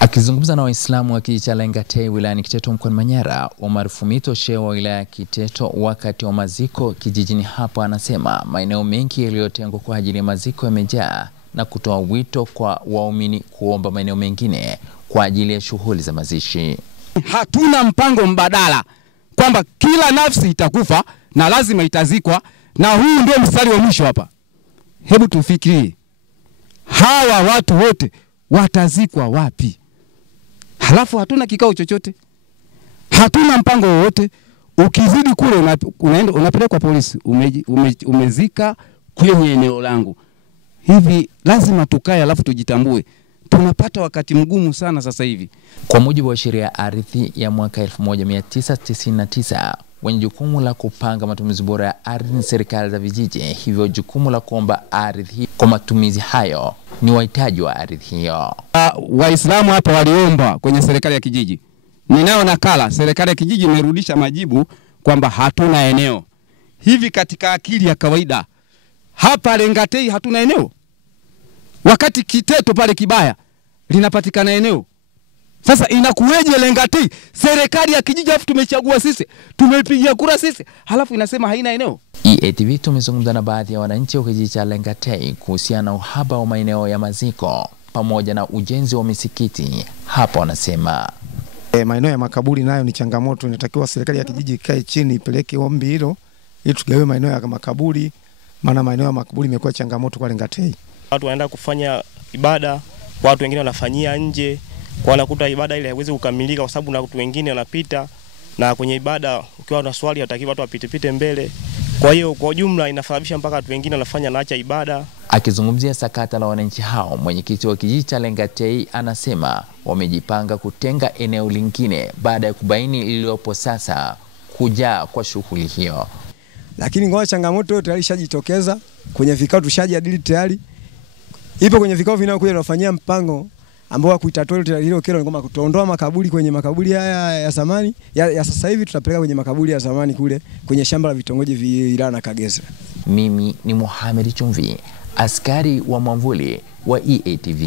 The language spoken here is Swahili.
Akizungumza na Waislamu wa kijiji cha Lengatei wilayani Kiteto mkoani Manyara, Omar Fumito, shehe wa wilaya ya Kiteto, wakati wa maziko kijijini hapo, anasema maeneo mengi yaliyotengwa kwa ajili ya maziko yamejaa na kutoa wito kwa waumini kuomba maeneo mengine kwa ajili ya shughuli za mazishi. Hatuna mpango mbadala kwamba kila nafsi itakufa na lazima itazikwa, na huu ndio mstari wa mwisho hapa. Hebu tufikirie, hawa watu wote watazikwa wapi? Halafu hatuna kikao chochote, hatuna mpango wowote. Ukizidi kule unaenda unapelekwa polisi, umezika kwenye eneo langu. Hivi lazima tukae alafu tujitambue. Tunapata wakati mgumu sana sasa hivi. Kwa mujibu wa sheria ya ardhi ya mwaka 1999, wenye jukumu la kupanga matumizi bora ya ardhi ni serikali za vijiji. Hivyo jukumu la kuomba ardhi kwa matumizi hayo ni wahitaji wa ardhi hiyo. Waislamu hapa waliomba kwenye serikali ya kijiji. Ninao nakala, serikali ya kijiji imerudisha majibu kwamba hatuna eneo. Hivi katika akili ya kawaida, hapa Lengatei hatuna eneo? Wakati Kiteto pale Kibaya linapatikana eneo. Sasa inakuweje Lengatei, serikali ya kijiji afu tumechagua sisi, tumepigia kura sisi, halafu inasema haina eneo? EATV tumezungumza na baadhi ya wananchi wa kijiji cha Lengatei kuhusiana na uhaba wa maeneo ya maziko pamoja na ujenzi wa misikiti. Hapa wanasema maeneo ya makaburi nayo ni changamoto. Inatakiwa serikali ya kijiji ikae chini ipeleke ombi hilo ili tugawe maeneo ya makaburi, maana maeneo ya makaburi imekuwa changamoto kwa Lengatei. Watu wanaenda kufanya ibada, watu wengine wanafanyia nje, kwa wanakuta ibada ile haiwezi kukamilika kwa sababu na watu wengine wanapita, na kwenye ibada ukiwa na swali hatakiwi watu wapite mbele. Kwa hiyo kwa ujumla inasababisha mpaka watu wengine wanafanya naacha ibada. Akizungumzia sakata la wananchi hao, mwenyekiti wa kijiji cha Lengatei anasema wamejipanga kutenga eneo lingine baada ya kubaini lililopo sasa kujaa kwa shughuli hiyo. Lakini ngoja changamoto tayari shajitokeza kwenye vikao, tushajadili tayari. Ipo kwenye vikao vinaokuja tunafanyia mpango ambao wa kuitatua hilo kero, ni kwamba kutoondoa makaburi kwenye makaburi haya ya zamani ya sasa hivi, tutapeleka kwenye makaburi ya zamani kule kwenye shamba la vitongoji Vilala na Kagesa. Mimi ni Mohamed Chumvi, askari wa mwamvuli wa EATV.